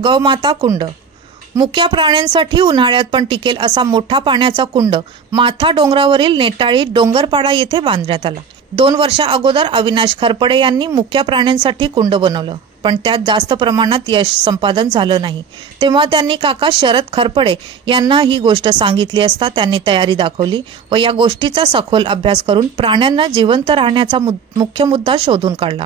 गौमाता कुंड मुक्या प्राण्यांसाठी उन्हाळ्यात पण टिकेल असा मोठा पाण्याचा कुंड माथा डोंगरावरील नेटाळी डोंगरपाडा येथे बांधण्यात आला। 2 वर्षा अगोदर अविनाश खरपडे यांनी मुक्या प्राण्यांसाठी कुंड बनवलं, पण त्यात जास्त प्रमाणात यश संपादन झालं नाही। तेव्हा त्यांनी काका शरद खरपडे यांना ही गोष्ट सांगितली असता त्यांनी तयारी दाखवली व या गोष्टीचा सखोल अभ्यास करून प्राण्यांना जिवंत राहण्याचा मुख्य मुद्दा शोधून काढला,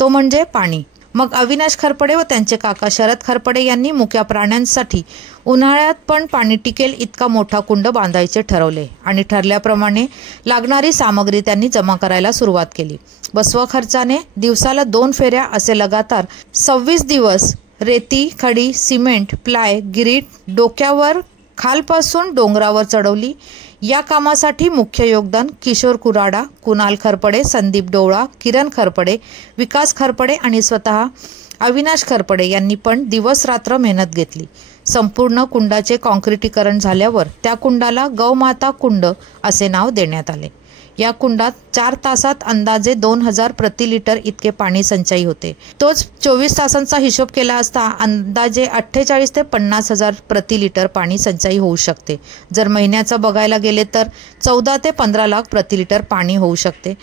तो म्हणजे पाणी। मग अविनाश खरपडे व त्यांचे काका शरद खरपडे यांनी मुक्या प्राण्यांसाठी उन्हाळ्यात पण पाणी टिकेल इतका मोठा कुंड बांधायचे ठरवले आणि ठरल्याप्रमाणे लागणारी सामग्री त्यांनी जमा करायला सुरुवात केली। बसवा खर्चाने दिवसाला 2 फेऱ्या असे लगातार 26 दिवस रेती, खडी, सिमेंट, प्लाय, गिरीट डोक्यावर खालपासून डोंगरावर चढवली। या कामासाठी मुख्य योगदान किशोर कुराडा, कुणाल खरपडे, संदीप डोळा, किरण खरपडे, विकास खरपडे आणि स्वतः अविनाश खरपडे यांनी पण दिवस रात्र मेहनत घेतली। संपूर्ण कुंडाचे कॉन्क्रिटीकरण झाल्यावर त्या कुंडाला गौमाता कुंड असे नाव देण्यात आले। या कुंडात 4 तासात अंदाजे 2000 प्रति लिटर इतके पाणी संचयी होते। तोच 24 तासांचा हिशोब केला असता अंदाजे 48 ते 50,000 प्रति लिटर पाणी संचयी होऊ शकते। जर महिन्याचा बघायला गेले तर 14 ते 15 लाख प्रति लिटर पाणी होऊ शकते।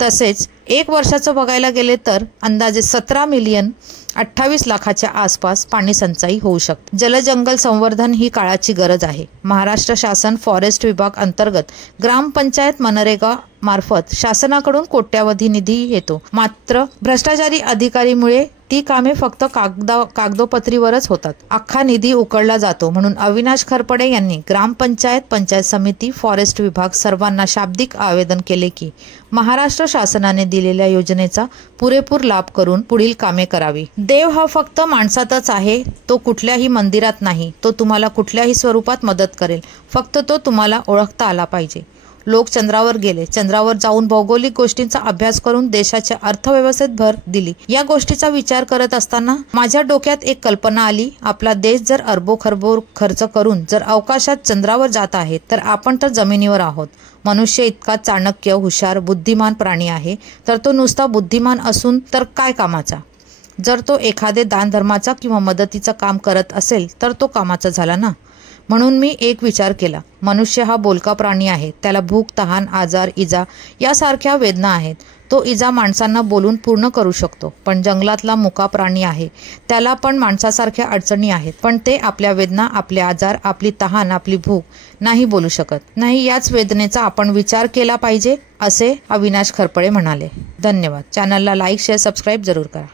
तसेच 1 वर्षाचं बघायला गेले तर अंदाजे 17,28,00,000 लाखाच्या आसपास पाणी संचयी होऊ शकते। जलजंगल संवर्धन ही काळाची गरज आहे। महाराष्ट्र शासन फॉरेस्ट विभाग अंतर्गत ग्रामपंचायत मनरेगा मार्फत शासनाकडून कोट्यावधी निधी येतो, मात्र भ्रष्टाचारी अधिकारीमुळे ती कामे फक्त कागदोपत्रीवरच होतात। अख्खा निधी उकळला जातो। म्हणून अविनाश खरपडे यांनी ग्रामपंचायत, पंचायत समिती, फॉरेस्ट विभाग सर्वांना शाब्दिक आवेदन केले की महाराष्ट्र शासनाने दिलेल्या योजनेचा पुरेपूर लाभ करून पुढील कामे करावी। देव हा फक्त माणसातच आहे, तो कुठल्याही मंदिरात नाही। तो तुम्हाला कुठल्याही स्वरूपात मदत करेल, फक्त तो तुम्हाला ओळखता आला पाहिजे। लोक चंद्रावर गेले, चंद्रावर जाऊन भौगोलिक गोष्टींचा अभ्यास करून देशाच्या अर्थव्यवस्थेत भर दिली। या गोष्टीचा विचार करत असताना माझ्या डोक्यात एक कल्पना आली, आपला देश जर अरबो-खरबो खर्च करून जर अवकाशात चंद्रावर जात आहे तर आपण तर जमिनीवर आहोत। मनुष्य इतका चाणक्य, हुशार, बुद्धिमान प्राणी आहे, तर तो नुसता बुद्धिमान असून तर काय कामाचा? जर तो एखादे दानधर्माचा किंवा मदतीचं काम करत असेल तर तो कामाचा झाला ना। म्हणून मी एक विचार केला, मनुष्य हा बोलका प्राणी आहे, त्याला भूक, तहान, आजार, इजा यासारख्या वेदना आहेत। तो इजा माणसांना बोलून पूर्ण करू शकतो, पण जंगलातला मुका प्राणी आहे, त्याला पण माणसासारख्या अडचणी आहेत, पण ते आपल्या वेदना, आपले आजार, आपली तहान, आपली भूक नाही बोलू शकत नाही। याच वेदनेचा आपण विचार केला पाहिजे असे अविनाश खरपडे म्हणाले। धन्यवाद। चॅनलला लाईक, शेअर, सबस्क्राईब जरूर करा।